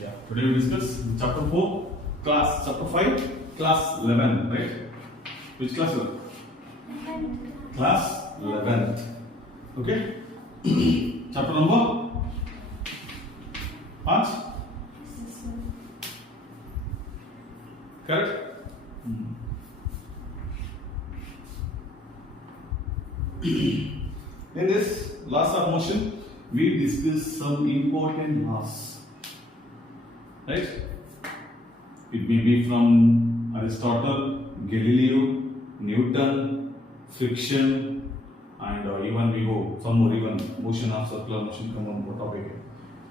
Yeah. Today we discuss chapter 4, class, chapter 5, class 11, right? Which class you are? Class 11th. Okay? Chapter number 5? Correct? In this laws of motion, we discuss some important laws. Right? It may be from Aristotle, Galileo, Newton, friction, and even we go some more, even motion of circular motion come on topic.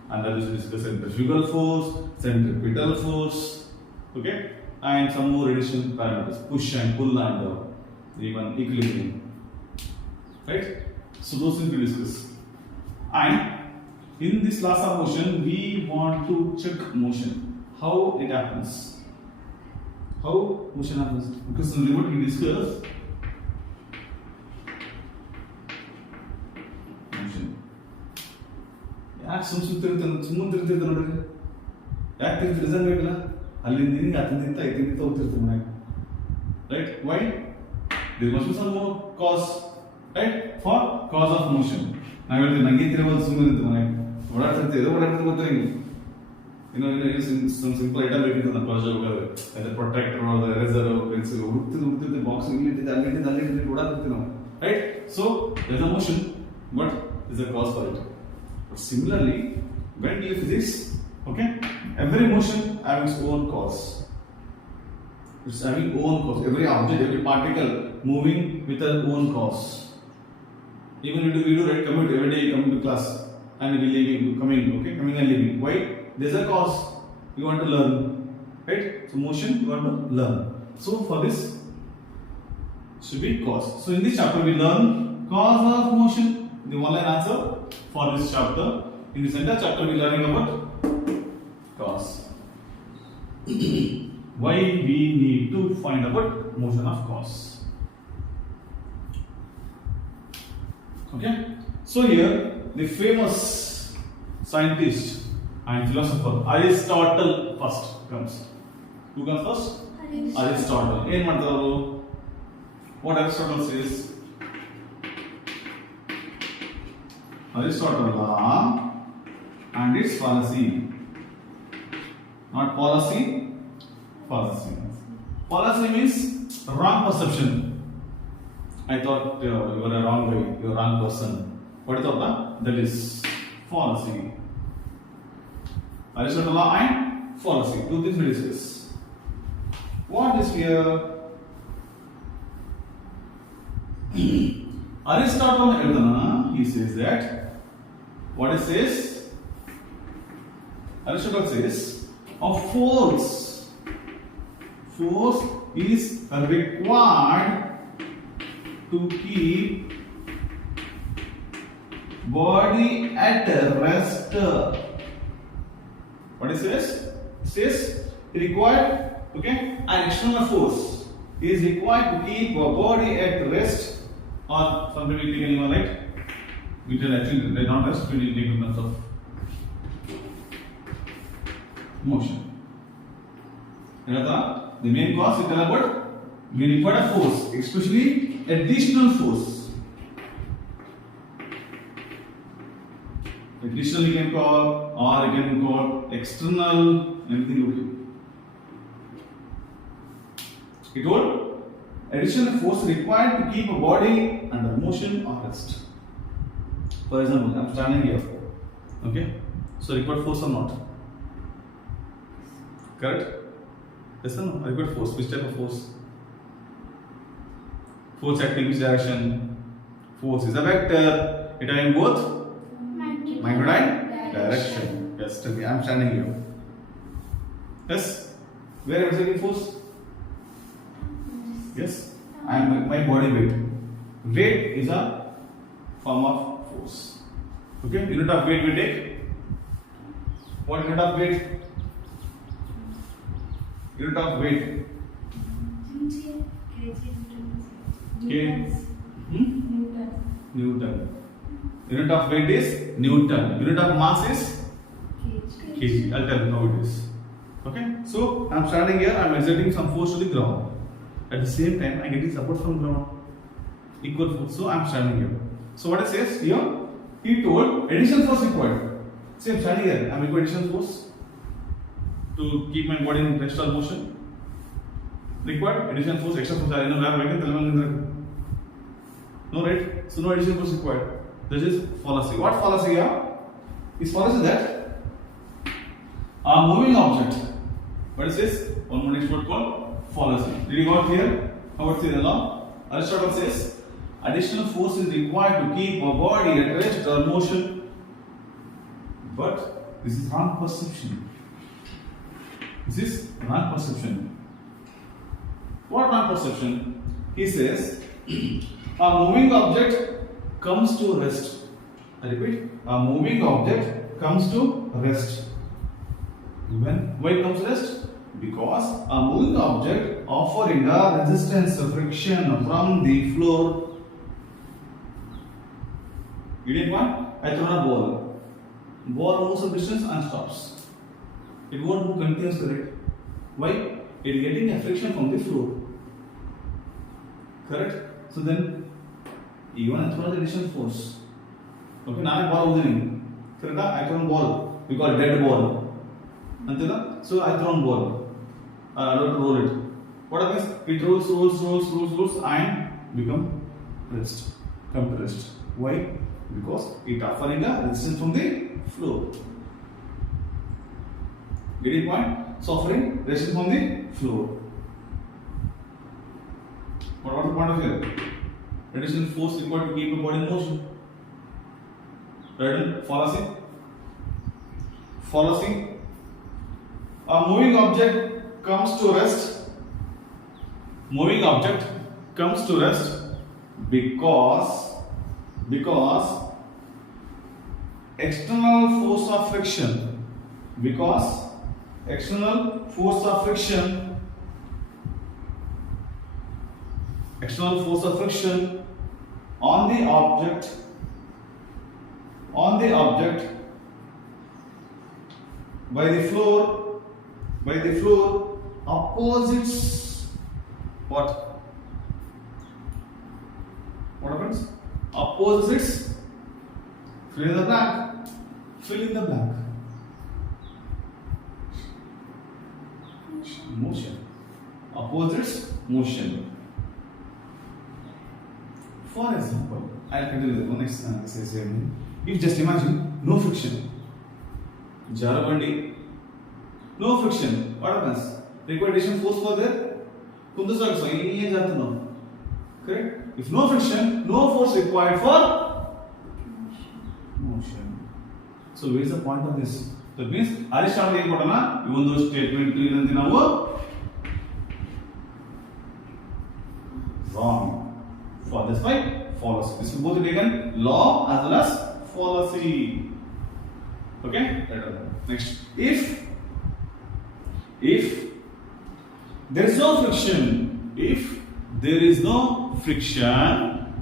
And that is discuss centrifugal force, centripetal force, okay, and some more additional parameters, push and pull, and even equilibrium. Right? So those things we discuss. And in this laws of motion, we want to check motion, how it happens, how motion happens. Because in what we discuss, motion. ಯಾಕೆ ಸುಮ್ಮನೆ ನೋಡ್ರಿ, ಯಾಕೆ ತಿರ್ತಿ reason ಬೇಕಲ್ಲ, ಅಲ್ಲಿಂದ ನಿನಗೆ ಹತ್ತಿಂದ ಐದಿಂದ ಹೋಗ್ತಿರ್ತೀವಿ ಮನೆಗೆ. Right? Why? There must be some more cause, right? For cause of motion. ನಾವು ಹೇಳ್ತೀವಿ ನಂಗೆ ತಿರುಗೋದು ಸುಮ್ಮನೆ ಇರ್ತೀವಿ ಮನೆಗೆ. ಓಡಾಡ್ತಿರ್ತೀವಿ ಗೊತ್ತಿರಿ some simple item ಬೇಕಿತ್ತು ನಮ್ಮ ಕಾಲೇಜ್ ಹೋಗೋದು, ಅದೇ ಪ್ರೊಟೆಕ್ಟರ್, ಎರೇಸರ್, ಪೆನ್ಸಿಲ್, ಹುಡುಕ್ತಿರ್ತೀವಿ ಬಾಕ್ಸ್ ಇಲ್ಲಿಟ್ಟಿದ್ದೆ ಅಲ್ಲಿ ಓಡಾಡ್ತಿರ್ತೀವಿ ನಾವು. Right? So there is a motion, but there is a cause for it. But similarly, when you physics, okay, every motion having its own cause. It's having own cause. Every object, every particle moving with their own cause. Even we do right, commute every day, you come to class and you will leaving, coming and leaving. Why? There's a cause. You want to learn, right? So motion, you want to learn. So for this should be cause. So in this chapter we learn cause of motion. The one line answer for this chapter. In this entire chapter we learning about cause. Why we need to find about motion of cause. Okay? So here the famous scientist and philosopher Aristotle first comes. Who comes first? Aristotle. ಏನು ಮಾಡ್ತಾರೆ? What Aristotle says? Aristotle law and its fallacy. Not policy, fallacy. Fallacy means wrong perception. I thought you were a wrong guy, you are a wrong person. What is that? That is fallacy. Aristotle law and fallacy. Two things we discuss. What is here? Aristotle, he says that. What it says? Aristotle says a force is required to keep body at rest. What it says? It says required, okay, an external force is required to keep a body at rest, or something we can even write. We can actually they not rest, we take in terms of motion. The main cause is about we require a force, especially additional force. Additional you can call, or you can call external, anything okay. It told additional force required to keep a body under motion or rest. For example, I am standing here. Okay? So required force or not? Correct? Yes or no? Required force. Which type of force? Force acting in which direction? Force is a vector. It having both magnitude and direction. Yes, I am standing here. Yes? Where am I taking force? Yes? I am my body weight. Weight is a form of force. Okay? Unit of weight we take. What unit of weight? Unit of weight. Newton. Unit of weight is Newton. Unit of mass is kg. I'll tell you how it is. Okay, so I'm standing here, I'm exerting some force to the ground. At the same time, I'm getting support from ground. Equal force. So I'm standing here. So what it says here, he told additional force required. See, I'm standing here, I'm requiring additional force to keep my body in rest or motion. Required additional force, extra force. I know where I can. No, right? So no additional force required. This is fallacy. What fallacy here? Is fallacy that a moving object. What is this? One more next word called fallacy. Did you got here? How about the law? Aristotle says additional force is required to keep a body at rest or motion. But this is wrong perception. This is wrong perception. What wrong perception? He says a moving object comes to rest. I repeat, a moving object comes to rest. Why it comes to rest? Because a moving object offering a resistance of friction from the floor. You did what? I throw a ball. Ball moves a distance and stops. It won't move continuously, right? Why? It is getting a friction from the floor. Correct? So then, even I throw the additional force. Okay, now I ball within. Correct? I throw a ball. We call it dead ball. So I throw a ball. I don't roll it. What happens? It rolls and become rest. Come to rest. Why? Because it offering a resistance from the floor. Getting point? So offering resistance from the floor. What the point of here? Additional force required to keep a body in motion. Right? Fallacy. Fallacy. A moving object comes to rest. Moving object comes to rest because external force of friction. Because external force of friction. External force of friction on the object by the floor opposites what happens? Opposites fill in the blank motion. Opposites motion. For example, I'll continue the next exercise here. If just imagine no friction, jarabandi, no friction, what happens? Required additional force for there. Correct? If no friction, no force required for motion. So where is the point of this? That means Aristotle even though statement 3 wrong. For this why fallacy. This is both taken law as well as fallacy. Okay? Next. If there is no friction, if there is no friction,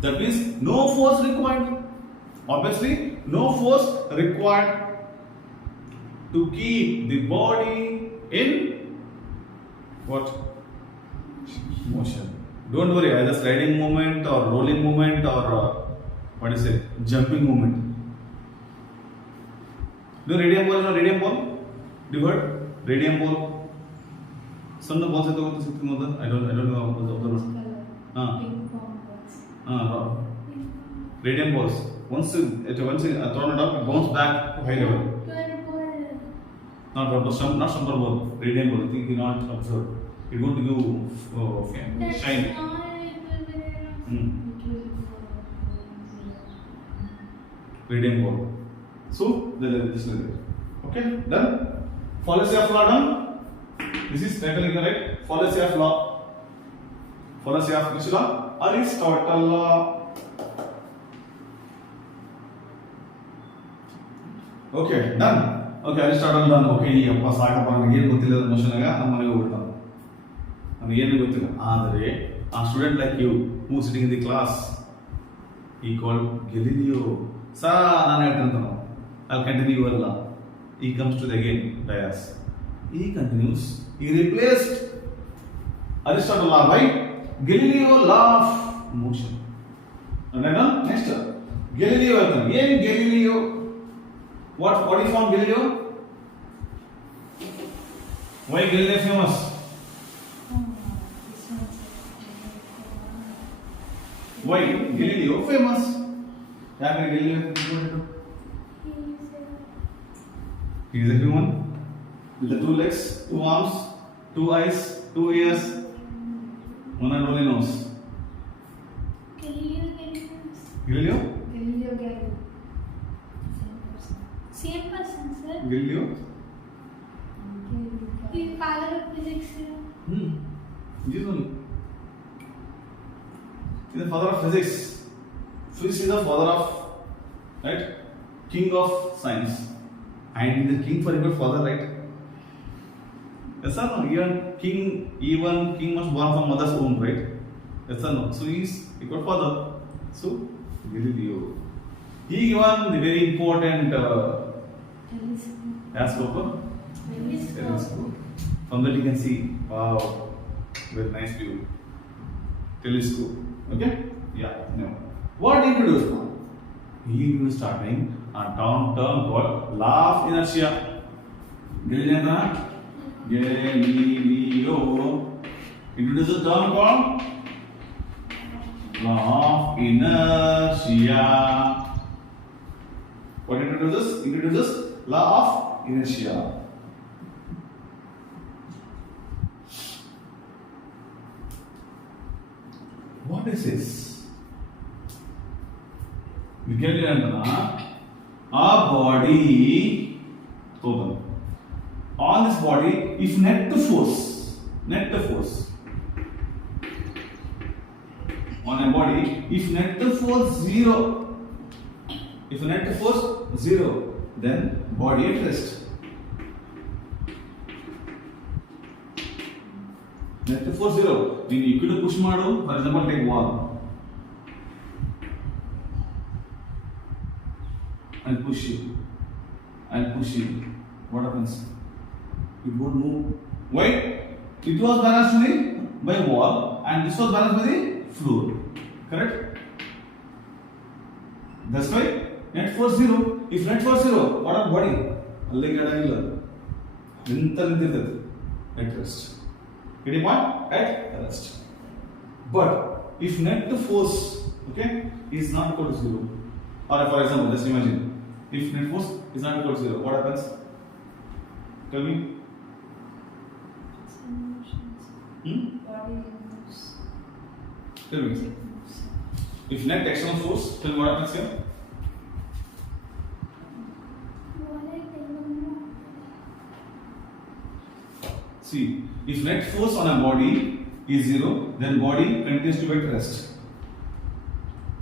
that means no force required. Obviously, no force required to keep the body in what? Motion. Don't worry, either sliding movement or rolling movement or what is it? Jumping movement. Do radium ball? No radium ball? Do you heard? Radium ball. Some of the balls I don't know radium balls. Once thrown it up, it bounces back to high level. Not stumper ball, radium ball. I think you not observe. It's going to give shine. Radium ball. So this is it. Okay, done. Fallacy of law done. This is technically correct. Fallacy of law. Fallacy of which law? Aristotle law. Okay, done. Okay, Aristotle done. Okay, appa saga parana ಏನು ಗೊತ್ತಿಲ್ಲ motion ಆಗ ನಮ್ಮ ಮನೆಗೆ ಹೋಗ್ಬಿಡ್ತಾನೆ. ನನಗೆ ಏನು ಗೊತ್ತಿಲ್ಲ. ಆದರೆ a student like you who is sitting in the class, he called Galileo. ನಾನು ಹೇಳ್ತಂತ I'll continue your law. E comes to the again bias. E continues. He replaced Aristotle law by Galileo law of motion. And then next, Galileo. Again Galileo. What he found Galileo? Why Galileo famous? Why Galileo famous? Galileo he is a human with the 2 legs, 2 arms, 2 eyes, 2 ears, 1 and only nose. Galileo? Same person, sir. Galileo? He is father of physics. This only. He is the father of physics. Physics is the father of, right? King of science. And the king for a good father, right? Yes or no? Even king was born from mother's womb, right? Yes or no? So he is a good father. So Galileo. He given the very important telescope. From that you can see, wow, very nice view. Telescope. Okay? Yeah. No. What he introduced now? He introduced starting a term called law of inertia. Galileo introduced a term called law of inertia. What introduces? Introduces law of inertia. What is this? Our body, on this body, if net force on a body, if net force zero, then body at rest. Net force zero. When you could push madu, for example, take wall. I'll push you. What happens? It won't move. Why? It was balanced by wall and this was balanced by the floor. Correct? That's why net force zero. If net force zero, what about body? At rest. Getting point? At rest. But if net force, is not equal to zero, or for example, just imagine, if net force is not equal to zero, what happens? Tell me. Body moves. Tell me. If net external force, tell me what happens here? See, if net force on a body is zero, then body continues to be at rest.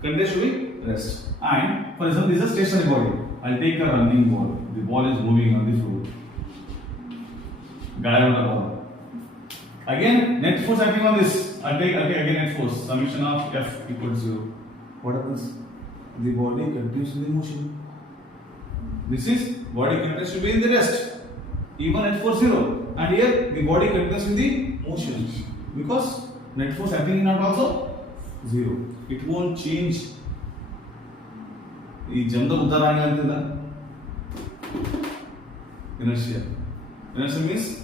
And for example, this is a stationary body. I'll take a running ball. The ball is moving on the floor. Guide out the ball. Again, net force acting on this. I'll take again net force. Summation of F equals 0. What happens? The body continues in the motion. This is body continues to be in the rest. Even net force 0. And here the body continues in the motion. Because net force acting in not also 0. It won't change. This jump the inertia. Inertia means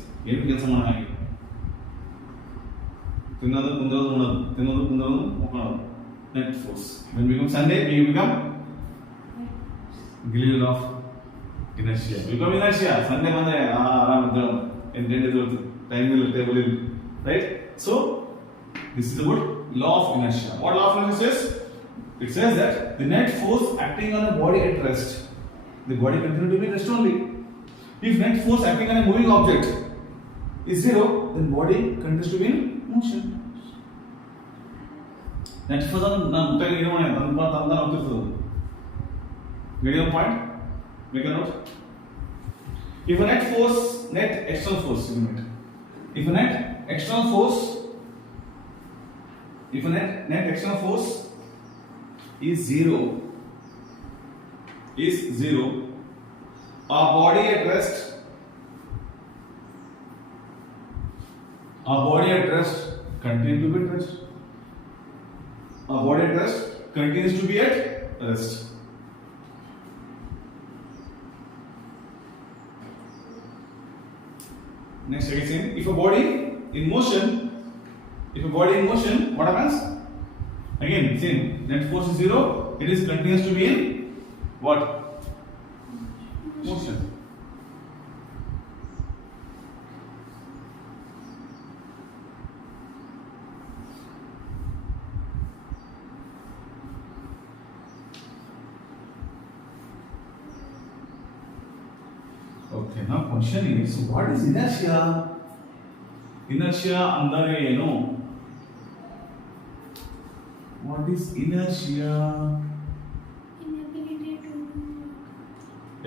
net force. When we become Sunday, we become Galileo of inertia. Become inertia. Sunday, Monday, time table, right? So this is about law of inertia. What law of inertia says? It says that the net force acting on a body at rest, the body continues to be at rest only. If net force acting on a moving object is 0, then body continues to be in motion. Net force on getting a point? Make a note. If a net external force is 0, Our body at rest. Our body at rest continues to be at rest. Our body at rest continues to be at rest. Next again, if a body in motion, what happens? Again, same. Net force is 0. It is continues to be in what? Motion. Okay, now question is, what is inertia? Inertia ಅಂದರೆ ಏನು? What is inertia?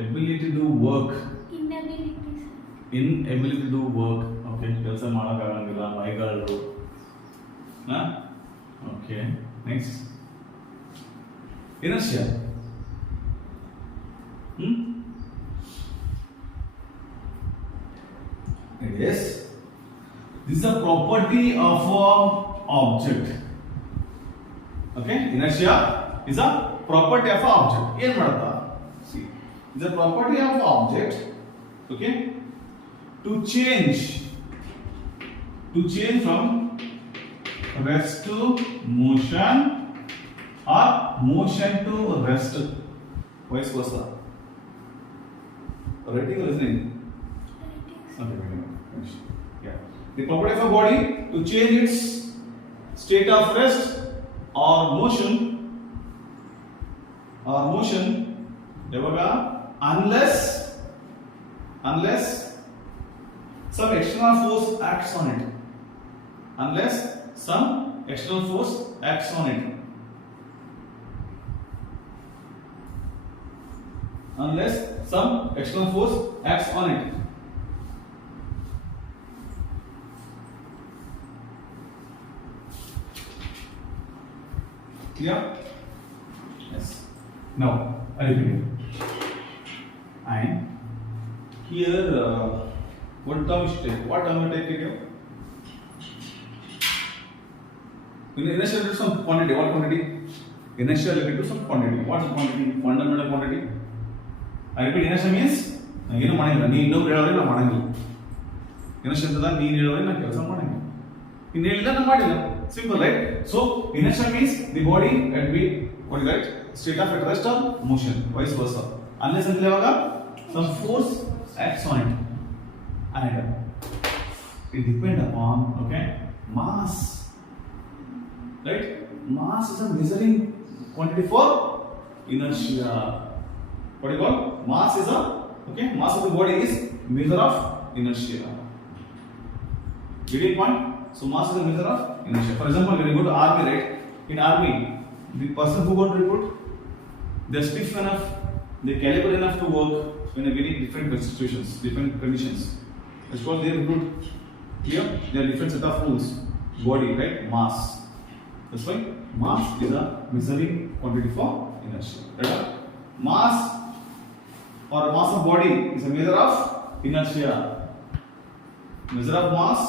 Ability to do work. Inability to do work. Okay, ಕೆಲಸ ಮಾಡಕ್ಕಾಗಂಗಿಲ್ಲ ಮೈಗಾರರು. Okay, next. Inertia. Yes. This is a property of an object. Okay, inertia is a property of an object. ಏನು ಮಾಡುತ್ತಾ? See, it's a property of object. Okay, to change from rest to motion or motion to rest, vice versa. Writing or listening? Okay, finish. Yeah, the property of a body to change its state of rest or motion ಯಾವಾಗ unless some external force acts on it. Unless some external force acts on it. Unless some external force acts on it. Clear? Yes. Now, I repeat. And here, what term you take? What term you take here? Inertia related to some quantity. What quantity? Inertia related to some quantity. What is quantity? Fundamental quantity. I repeat. Inertia means ಏನು ಮಾಡಂಗಿಲ್ಲ. ನೀ ಇನ್ನೊಬ್ರು ಹೇಳಿದ್ರೆ ನಾವು ಮಾಡಂಗಿಲ್ಲ. Inertia ಅಂತದ ನೀನು ಹೇಳಿದ್ರೆ ನಾವು ಕೆಲಸ ಮಾಡಂಗಿಲ್ಲ. ಇನ್ನು ಹೇಳಿಲ್ಲ ನಾವು ಮಾಡಿಲ್ಲ. Simple, right? So inertia means the body at what is that? State of rest or motion, vice versa. Unless until some force acts on it, and it depends upon mass, right? Mass is a measuring quantity for inertia. What do you call? Mass is a mass of the body is measure of inertia. Getting point? So mass is a measure of inertia. For example, when you go to army, right? In army, the person who got recruit, they are stiff enough, they are caliber enough to work in a very different situations, different conditions. That's called they recruit. Here, there are different set of rules. Body, right? Mass. That's why mass is a measuring quantity for inertia. Right? Mass or mass of body is a measure of inertia. Measure of mass.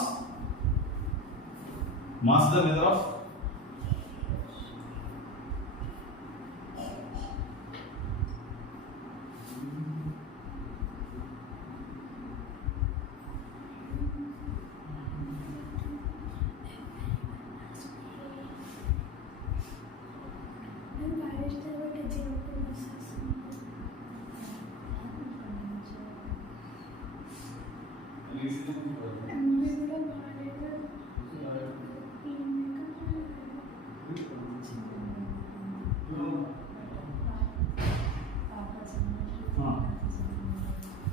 Mass is the measure of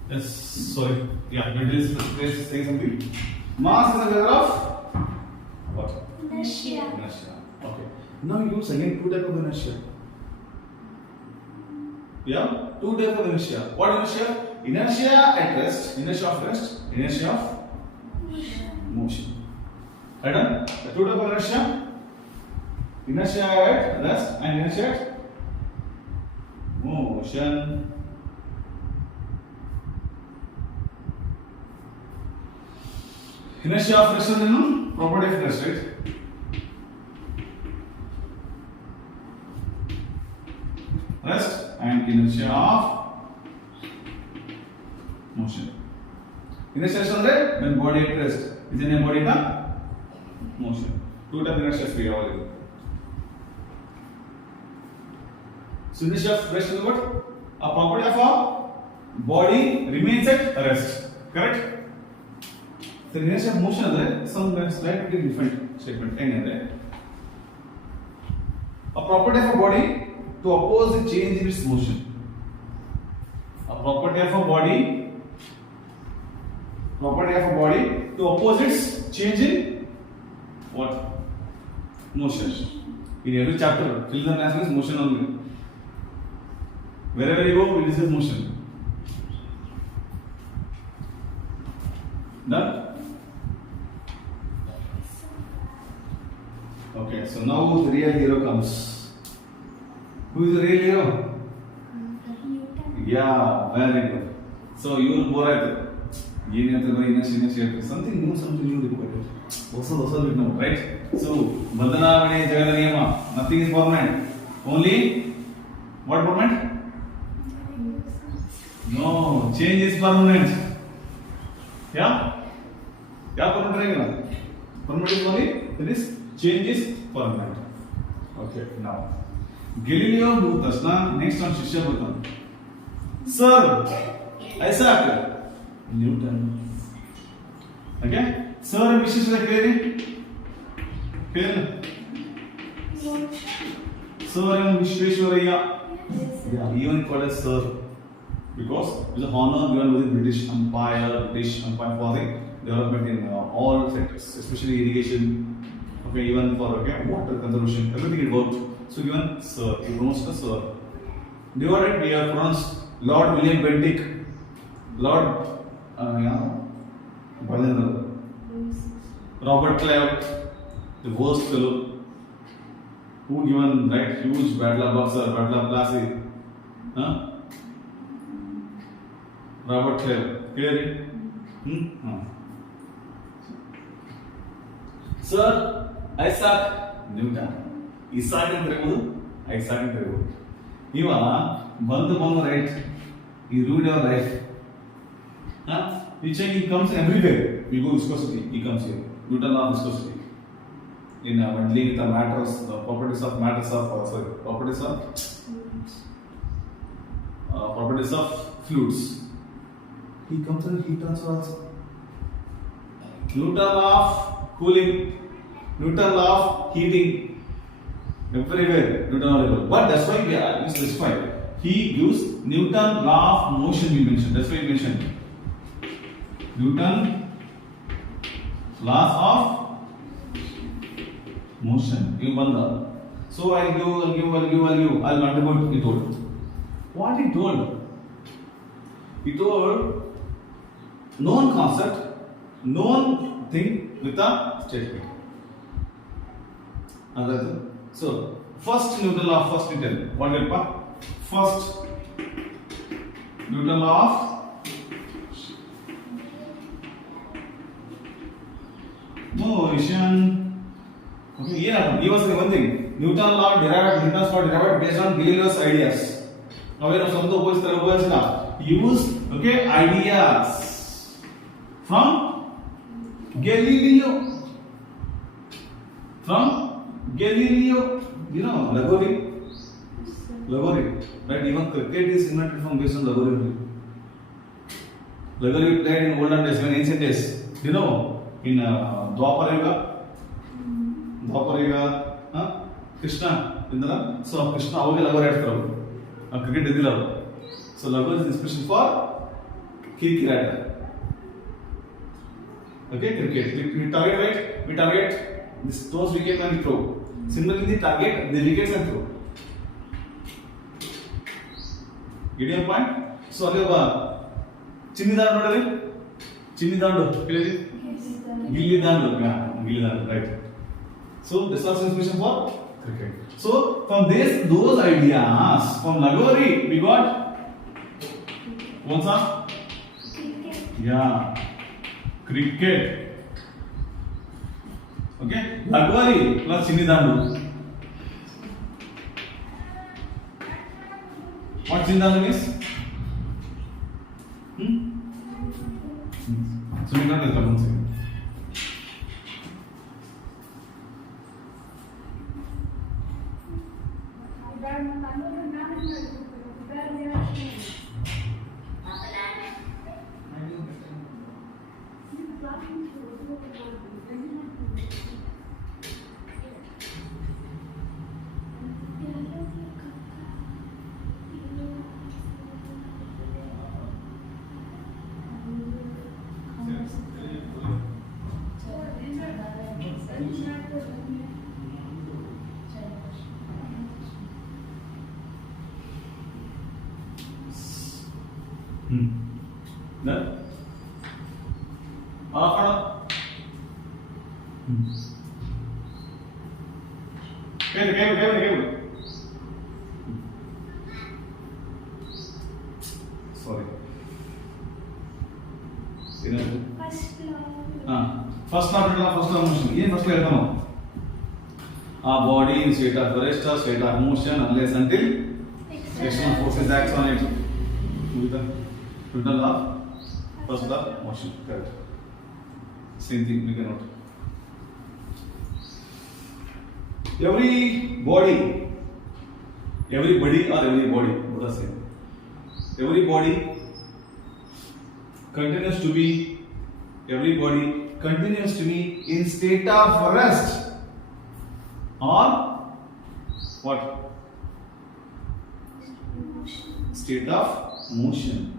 yes, sorry. Yeah, it is saying something. Mass is a measure of what? Inertia. Inertia. Okay. Now you use again two type of inertia. Yeah, two type of inertia. What inertia? Inertia at rest. Inertia of rest. Inertia of motion. Right? The two type of inertia. Inertia at rest and inertia at motion. Inertia of rest and property of rest, right? Rest and inertia of motion. Inertia rest andre when body at rest. Is in a body na motion. Two type inertia free available. So inertia of rest is what? A property of a body remains at rest. Correct? The inertia of motion is some slightly different statement. A property of a body to oppose the change in its motion. A property of a body to oppose its change in what? Motion. In every chapter, fill the blanks with motion only. Wherever you go, we discuss motion. Done? Okay, so now the real hero comes. Who is the real hero? Yeah, very good. So you will bore at something new, also right? So Bandhana Vane Jaganiyama, nothing is permanent. Only what permanent? No, change is permanent. Yeah? Yeah, permanent. Permanent is only, that is, change is permanent. Okay, now. Galileo knew Tasna, next on Shishya Bhutan. Sir, Isaac Newton. Okay? Sir and Mrs. is clear? Clear? Sir and Vishweshwaraya. Yeah, even called as Sir. Because it is an honor given by the British Empire for the development in all sectors, especially irrigation, okay, even for water conservation, everything it worked. So given Sir, he pronounced as Sir. Divided, we have pronounced Lord William Bentinck, Lord Robert Clive, the worst fellow, who given right huge battle of boxer, battle of Plassey, Robert Clive, clear? Sir Isaac Newton. Isaac and Isaac and you are Bandhu right? He ruled your life. He comes everywhere. We go viscosity, he comes here. Newton law of viscosity. In when dealing with the matters, the properties of fluids. He comes in heat transfer also. Newton law of cooling, Newton law of heating, everywhere Newton law. But that's why we specify. He gives Newton law of motion. We mentioned. That's why we mentioned Newton laws of motion. You banda. So I'll give. I'll contribute. He told. What he told? He told known concept, known thing with a statement. So first Newton law of first intel. What is it? First Newton law of motion. Okay, yeah, he was saying one thing. Newton's law derived based on Galileo's ideas. Now we have some of he used ideas from Galileo. You know, Lagori. Right? Even cricket is invented from based on Lagori. Lagori played in olden days, when ancient days. You know, in Dwapara Yuga, Krishna, so Krishna always Lagori at cricket is love. So Lagori is inspiration for cricket. Okay, cricket. We target, right? We target this toss wicket and we throw. Similarly, the target the wickets and throw. Get your point? So, Chini Dandu, Gilli Dandu, right? So, this was inspiration for cricket. So, from those ideas, from Lagori, we got what's up? Yeah, cricket. Okay, lagwari plus chinidandu. What chinidandu means? So we can't tell once again. Done? Off or on? Cable. Sorry. First law motion. Yes, first law. Our body in state of rest or state of motion unless until external forces acts on it. Total law, first law motion. Correct. Same thing we can note. Every body or every body, both are same. Every body continues to be in state of rest or what? State of motion.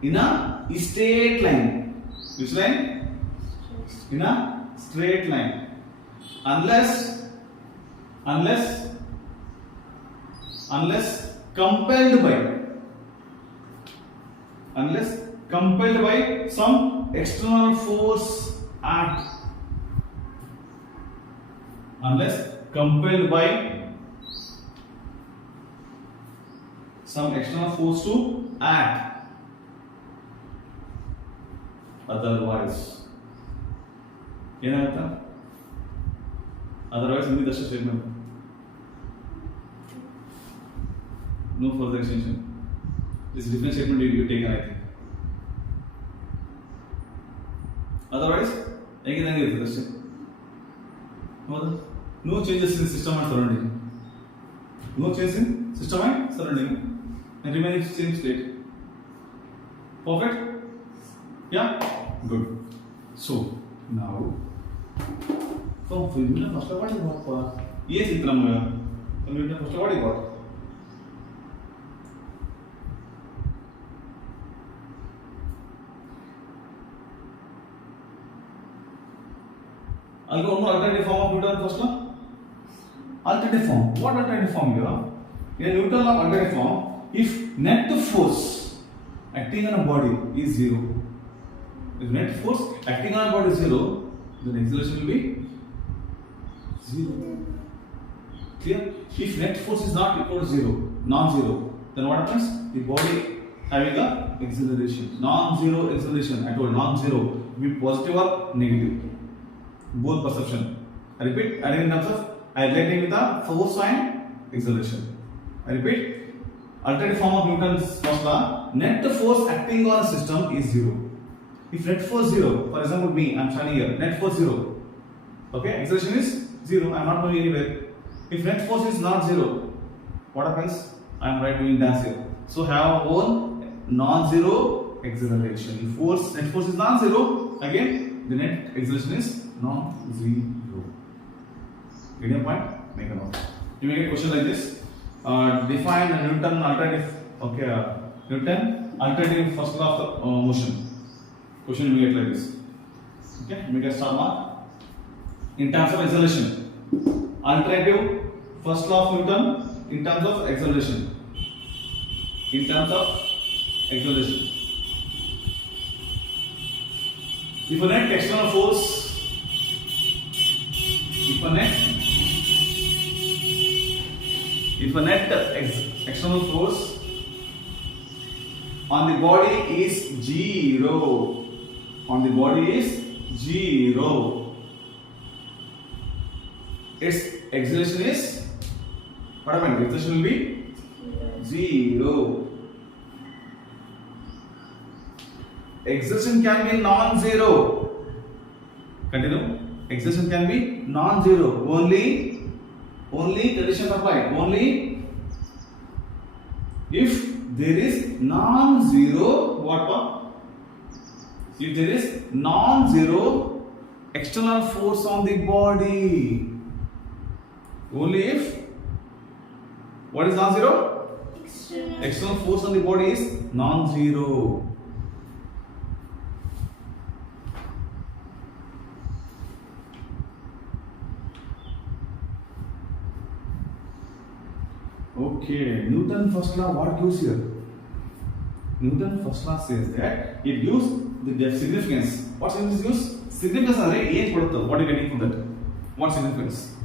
In a straight line. Which line? In a straight line. Unless compelled by some external force act. Unless compelled by some external force to act. Otherwise, otherwise, in the statement, no further extension. This different statement you take, I think. Otherwise, again, no changes in system and surrounding. No change in system and surrounding, and remaining same state. Perfect? Yeah? Good. So, now, so we will first of all, yes, we will first of all, I'll go on alternative form of Newton first law. Alternative form. What alternative form here? In Newton law alternative form, if net force acting on a body is zero, if net force acting on a body is zero, then acceleration will be zero. Clear? If net force is not equal to zero, non-zero, then what happens? The body having a acceleration. Non-zero acceleration. I told non-zero will be positive or negative. Both perception. I repeat, and in terms of I relating with the force and acceleration. I repeat, alternative form of Newton's first law, net force acting on a system is zero. If net force zero, for example me, I am standing here, net force zero. Okay, acceleration is zero, I am not moving anywhere. If net force is not zero, what happens? I am doing dance here. So have one non-zero acceleration. If net force is non-zero, again the net acceleration is non-zero. Get your point? Make a note. You make a question like this. Define a Newton alternative. Okay, Newton alternative first law of the motion. Question you get like this. Okay, make a star mark. In terms of acceleration, alternative first law of Newton in terms of acceleration. In terms of acceleration. If a net external force, if a net external force on the body is zero, 0. Its acceleration is what happened? Acceleration will be 0. Acceleration can be non-zero. Continue. Acceleration can be non-zero. Only condition applied. Only if there is non-zero what? If there is non-zero external force on the body. Only if what is non-zero? External force on the body is non-zero. Okay, Newton first law what gives here? Newton first law says that it gives the significance. What significance gives? Significance is what are you getting from that? What significance?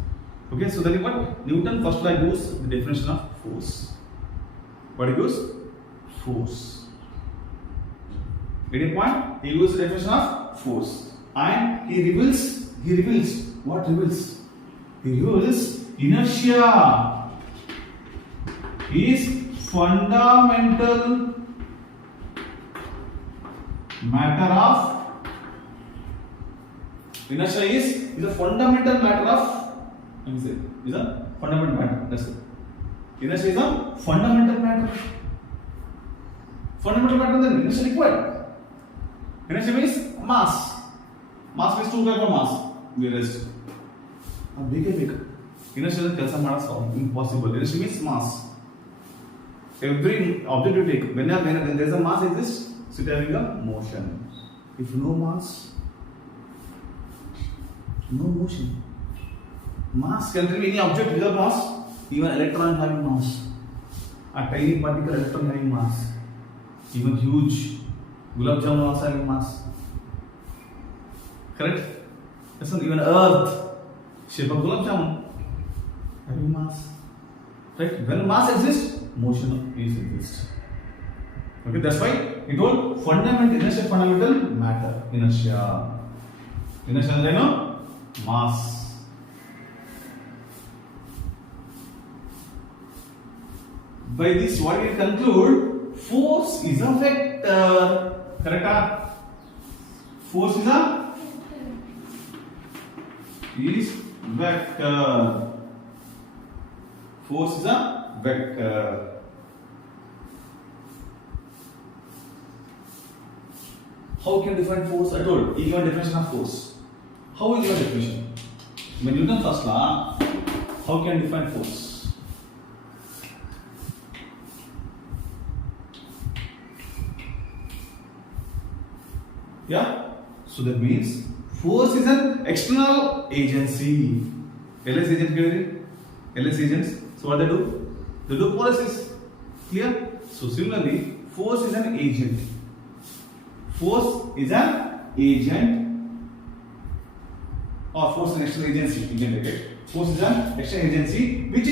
Okay, so that is what Newton first law gives the definition of force. What it gives? Force. Getting point? He gives the definition of force, and he reveals. What reveals? He reveals inertia is fundamental matter of inertia is a fundamental matter of is a fundamental matter. That's it. Inertia is a fundamental matter. Fundamental matter then inertia required. Inertia means mass. Mass means 2 by mass. We rest. Big. Inertia is impossible. Inertia means mass. Every object you take, when there is a mass exists, so it having a motion. If no mass, no motion. Mass can be any object without mass. Even electron having mass. A tiny particle electron having mass. Even huge gulab jamun also having mass. Correct? Listen, even Earth, shape of gulab jamun, having mass. Right? When mass exists, motion is exists. Okay, that's why it told inertia fundamental matter. Inertia is mass. By this, what we conclude? Force is a vector. Correct? Force is a vector. Force is a vector. How can you define force? I told you given definition of force. How is your definition? When Newton first law, how can you define force? Yeah? So that means force is an external agency. LS agent, LS agents. So what they do? They do policies. Clear? So similarly, force is an agent. Force is an agent, or force is an external agency. You can take it. Force is an external agency which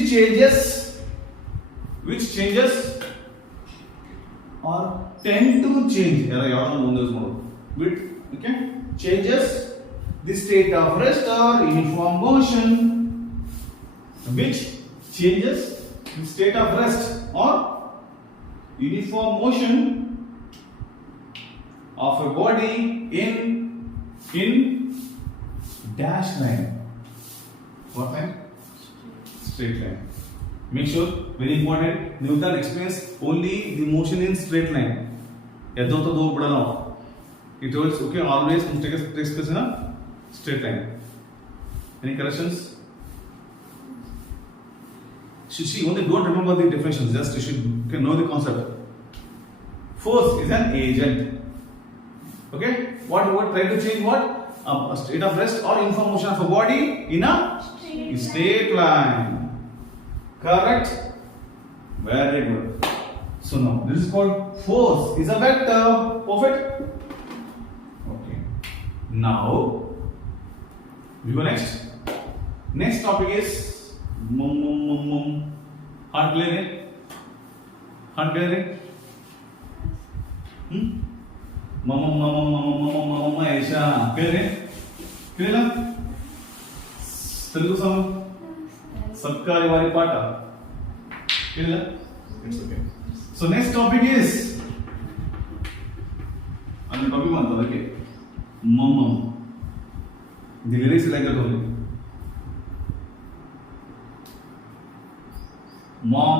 changes or tend to change. Okay, changes the state of rest or uniform motion. Which changes the state of rest or uniform motion of a body in dash line. What line? Straight line. Make sure, very important, Newton explains only the motion in straight line. It holds, okay, always take place in a straight line. Any corrections? See, only don't remember the definitions, just you should know the concept. Force is an agent. Okay, what we are trying to change? What? A state of rest or uniform motion of a body in a straight line. Correct? Very good. So now this is called force is a vector. Perfect? Okay. Now we go next. Next topic is heart clearing. Heart clearing. Mama Aisha, clear? Clear? Telugu song सबका वाली पाठ clear? It's okay. So next topic is and topic one okay mom. The lyrics like that only. Mom.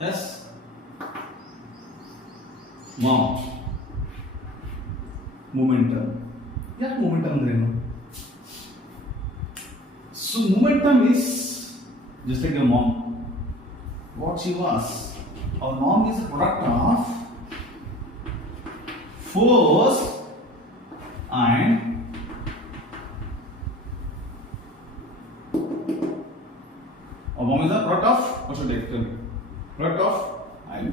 Yes. Mom. Momentum. Yeah, momentum अंद्रेनु. So momentum is just like your mom. What she was. Our mom is a product of force and our mom is a product of what should I tell you? Product of and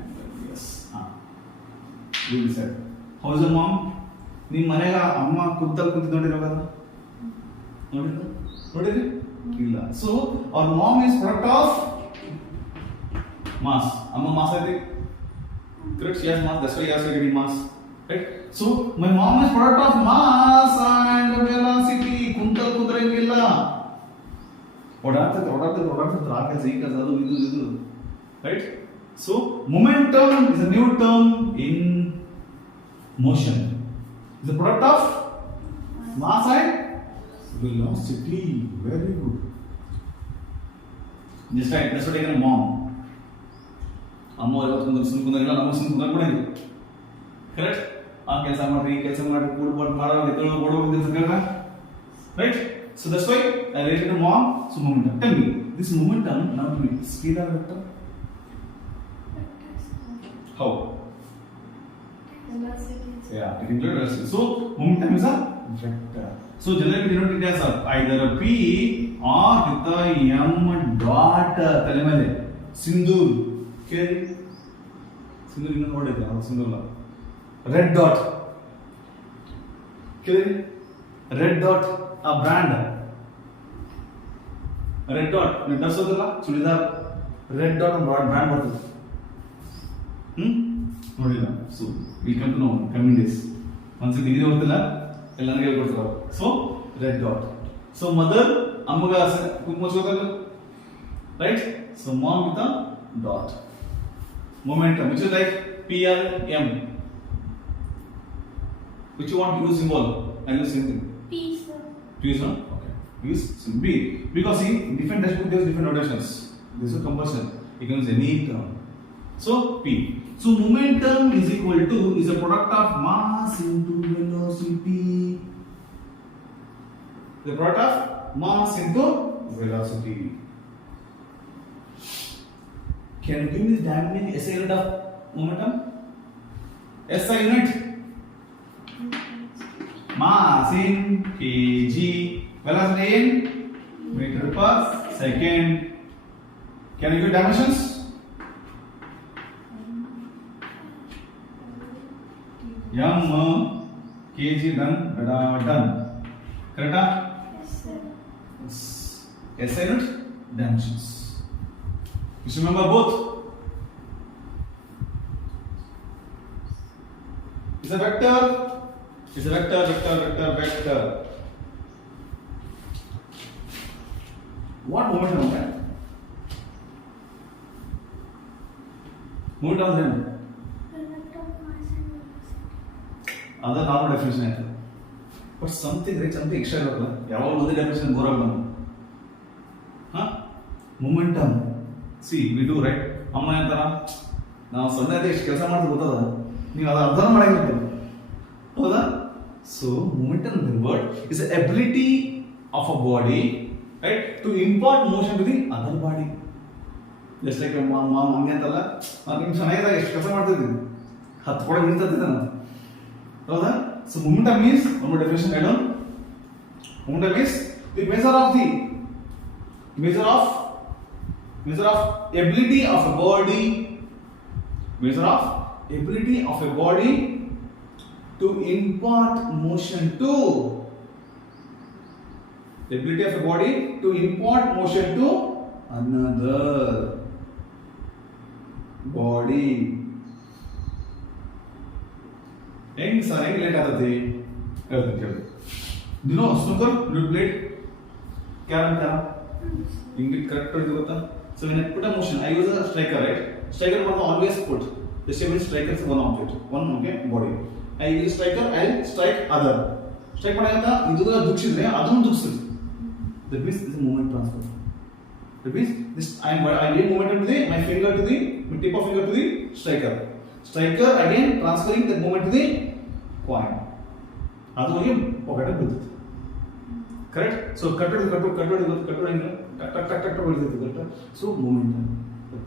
yes. You said. How is your mom? ನಿಮ್ಮ ಮನೆಗ ಅಮ್ಮ ಕುತ್ತಲ್ಲಿ ಕುಂತಿ ನೋಡಿರೋ ನೋಡಿರಿ ಇಲ್ಲ. So our mom is product of mass. ಅಮ್ಮ mass ಐತಿ correct? She has mass, that's why you are getting mass, right? So my mom is product of mass and velocity. ಕುಂತಲ್ ಕುಂದ್ರಂಗಿಲ್ಲ, ಓಡಾಡ್ತದೆ ರಾಕೆಟ್ ಈಗ ಅದು ಇದು right? So momentum is a new term in motion. Is a product of mass and velocity. Very good. Just like that's what I can mom. ಅಮ್ಮ ಇವತ್ತು ಸುಮ್ಕುಂದಾಗಿಲ್ಲ, ನಮ್ಮ ಸುಮ್ಕುಂದಾಗ ಕೂಡ ಇದೆ ಕರೆಕ್ಟ್. ಆ ಕೆಲಸ ಮಾಡ್ರಿ ಈ ಕೆಲಸ ಮಾಡ್ರಿ ಕೂಡ್ಬಾರ್ದು ಮಾಡೋ ಓಡೋಗಿದ್ದ right. So that's why I related to mom. So momentum, tell me this momentum now to be speed or vector? How? Yeah, it includes velocity. So momentum is a vector. So generally we denote it as either a P or with a M dot. ತಲೆ ಮೇಲೆ ಸಿಂಧೂರ್ ಕೇಳಿ, ಸಿಂಧೂರ್ ಇನ್ನೊಂದು ನೋಡಿದ್ದೆ ಅದು ಸಿಂಧೂರ್ ಅಲ್ಲ, red dot ಕೇಳಿ. Red dot ಆ brand, red dot ನೀವು ಧರಿಸೋದಿಲ್ಲ ಚೂಡಿದಾರ್, ರೆಡ್ ಡಾಟ್ ಬ್ರ್ಯಾಂಡ್ ಬರ್ತದೆ. ನೋಡಿಲ್ಲ. So welcome to no coming days. ಒಂದ್ಸತಿ ಡಿಗ್ರಿ ಓದ್ತಿಲ್ಲ ಎಲ್ಲ ನನಗೆ ಹೇಳ್ಕೊಡ್ತಾರೆ. So red dot. So mother ಅಮ್ಮಗ ಕುಂಕುಮ ಹಚ್ಚೋದಲ್ಲ right. So mom with a dot. Momentum, which is like PLM. Which you want to use symbol? I use same thing. P, sir. P is not? Okay. Use symbol B. Because see, different textbook there's different notations. This is compulsion. You can use any term. So P. So momentum is equal to is a product of mass into velocity. The product of mass into velocity. Can you give me the dimension SI unit of momentum? SI unit mass in kg, velocity in meter per second. Can you give dimensions? M kg done, done. Correct? Yes, sir. SI unit dimensions. You should remember both. It's a vector. It's a vector, vector, vector, vector. What momentum is that? Momentum is that? Product of mass and velocity. Other normal definition ಆಯ್ತು. But something right, something extra ಇರೋಲ್ಲ. ಯಾವಾಗ ಒಂದೇ definition bore ಆಗಲ್ಲ. Momentum. See, we do right. ಅಮ್ಮ ಅಂತಾರ ನಾವು ಸಣ್ಣ ಎಷ್ಟು ಕೆಲಸ ಮಾಡ್ತೀವಿ ಗೊತ್ತದ, ನೀವು ಅದು ಅರ್ಥ ಮಾಡಾಗಿರ್ತೀವಿ ಹೌದಾ. So momentum word is ability of a body right to impart motion to the other body. Just like ಹಂಗೆ ಅಂತಲ್ಲ, ನಿಮ್ ಚೆನ್ನಾಗಿದ್ದಾಗ ಎಷ್ಟು ಕೆಲಸ ಮಾಡ್ತಿದ್ವಿ, 10 ಕೊಡ ನಿಂತಿದ್ದೆ ನಾನು ಹೌದಾ. ಸೊ ಮೊಮೆಂಟಮ್ ಮೀನ್ಸ್ ಒಂದು ಡೆಫಿನೇಷನ್ ಹೇಳು. Momentum means the measure of ability of a body, measure of ability of a body to impart motion to, the ability of a body to impart motion to another body. ಹೆಂಗ್ sir ಹೆಂಗ್ late ಆಗತ್ತೆ ಹೇಳ್ತೀನಿ ಕೇಳಿ. ದಿನೋ snooker you plate carrom ಹಿಂಗೆ correct ಹೊಡಿದು ಗೊತ್ತಾ. So when I put a motion I use a striker, right? Striker must always put the same striker is one object, one okay body. I use striker, I strike other. Strike ಮಾಡಿದಾಗ ಇದು ದುಕ್ಷಿದ್ರೆ ಅದನ್ನು ದುಕ್ಷಿಸುತ್ತೆ. That means this is movement transfer. That means this I give momentum to the my finger to the my tip of finger to the striker. Striker again transferring that movement to the coin. ಅದು ಹೋಗಿ packet ಅಲ್ಲಿ ಬೀಳುತ್ತೆ. Correct. So ಕಟ್ಟೋದು ಹೆಂಗೆ ಟಕ್ ಟಕ್ ಟಕ್ ಹೊಡಿತೈತೆ correct. So momentum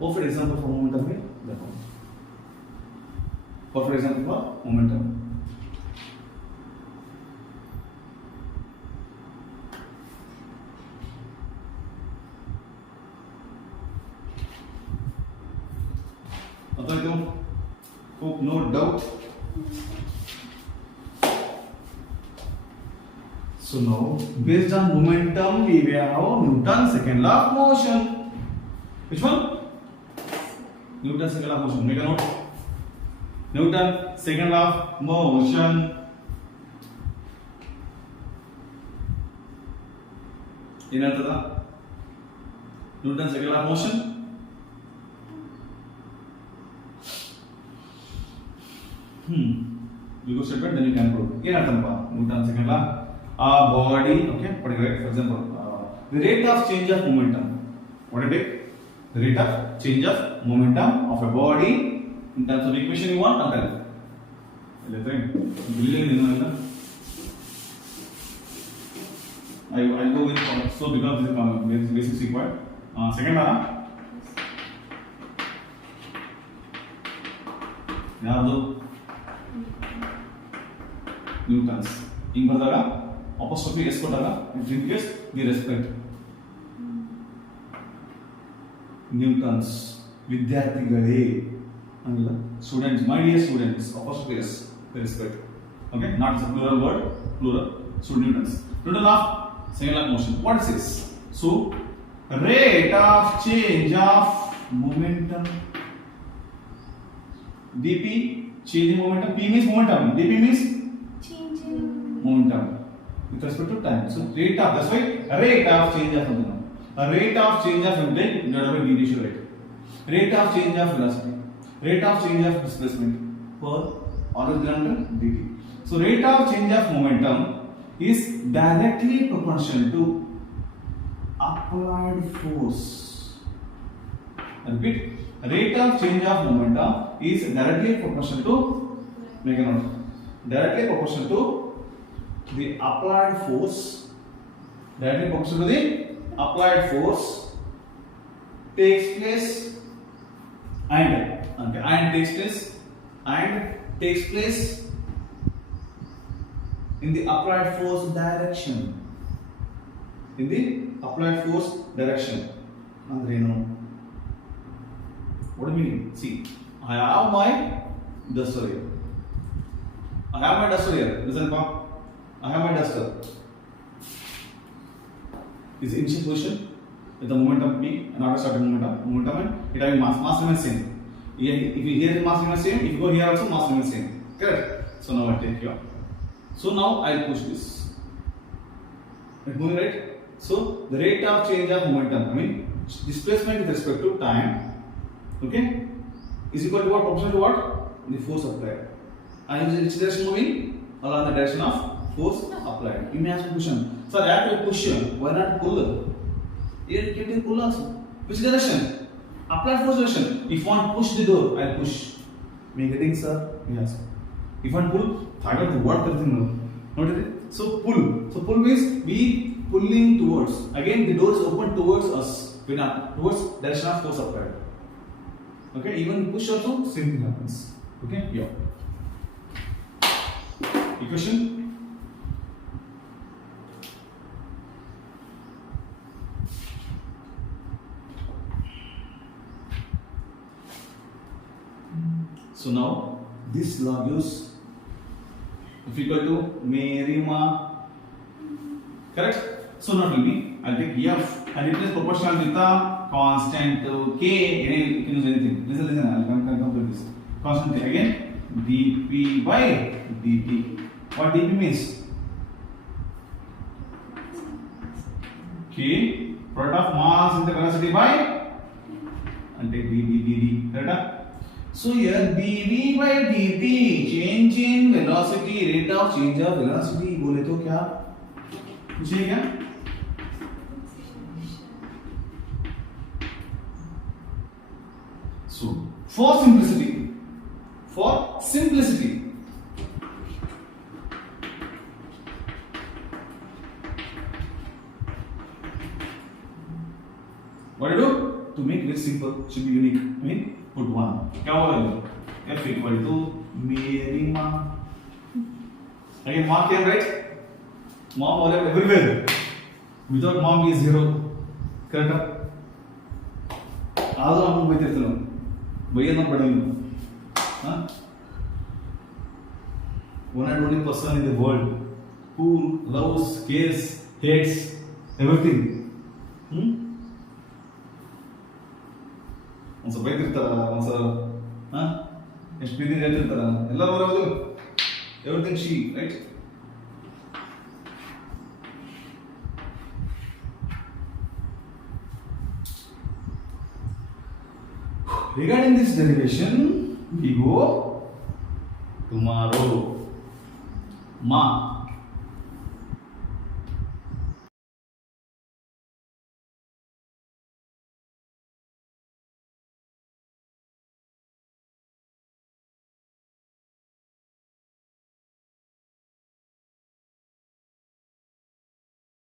perfect example for momentum ಗೆ ಪರ್ಫೆಕ್ಟ್ ಎಕ್ಸಾಂಪಲ್ ಫಾರ್ ಮೂಮೆಂಟಮ್. ಅದಾಯ್ತು. Hope no doubt. So now, based on momentum, we have Newton's second law of motion. Which one? Newton's second law of motion. Make a note. Newton's second law of motion. ಏನಂತದ Newton's second law of motion? You go step back, then you can prove. ಏನಂತಪ್ಪ Newton's second law? A body, okay, for example, the rate of change of momentum. What is it? The rate of change of momentum of a body in terms of equation you want. I'll go with so because this is basics required. Second law. ಯಾವುದು Newton's. ಹಿಂಗ್ ಬಂದಾಗ apostrophe S ಕೊಟ್ಟಾಗ in case we respect Newton's. ವಿದ್ಯಾರ್ಥಿಗಳೇ ಹಂಗಿಲ್ಲ, students, my dear students, apostrophe S respect. Okay, not is a plural word, plural. So Newton's Newton law second law of motion. What is this? So rate of change of momentum. dp change in momentum. P means momentum, dp means change in momentum with respect to time. So rate of, that's why rate of change of momentum. A rate of change of momentum divided by d initial rate. Rate of change of velocity. Rate of change of displacement per always given under dt. So rate of change of momentum is directly proportional to applied force. I repeat, rate of change of momentum is directly proportional to, make a note, directly proportional to the applied force. Directly proportional to the applied force takes place and takes place in the applied force direction. In the applied force direction. Andre no. What do you mean? See, I have my duster here. I have my duster here. Listen, pa. I have my duster. Is initial position with the momentum p and after starting momentum and it having mass remains same. If you here mass remains same, if you go here also mass remains same. Correct? So now I take here. So now I'll push this. It's moving, right? So the rate of change of momentum, I mean displacement with respect to time, okay, is equal to what? Proportional to what? The force applied. And which direction moving? Along the direction of force applied. You may ask a question. Sir, I have to push. Why not pull? Here you can pull also. Which direction? Applied force direction. If one push the door, I'll push. May I getting, sir? Yes. If one pull, I got the word everything now. Noted it? So pull. So pull means we pulling towards. Again, the door is open towards us. We not towards direction of force applied. Okay, even push also same thing happens. Okay, yeah. Equation. So now this law gives equal to Merima. Correct? So not will be, I'll take F and it is proportional with the constant K. You can use anything. Listen, I'll come to this. Constant K. Again, dp by dt. What dp means? Okay, product of mass into velocity by and take dd, right? So here dv by dt, change in velocity, rate of change of velocity. बोले तो क्या पूछे क्या? So for simplicity, what do you do? To make it simple, should be unique. I mean, put one. क्या होगा? F equal to मेरी माँ. Again, माँ क्या right? Mom all everywhere. Without mom is zero. Correct? आजो हम बोलते थे ना. भैया ना पढ़ेंगे. हाँ? One and only person in the world who loves, cares, hates everything. ಒಂದ್ಸಲ ಬೈತಿರ್ತಾರ ಒಂದ್ಸಲ ಎಷ್ಟು ಬೀದಿ ಹೇಳ್ತಿರ್ತಾರ ಎಲ್ಲ ಬರೋದು everything she right. Regarding this derivation, we go tomorrow. Ma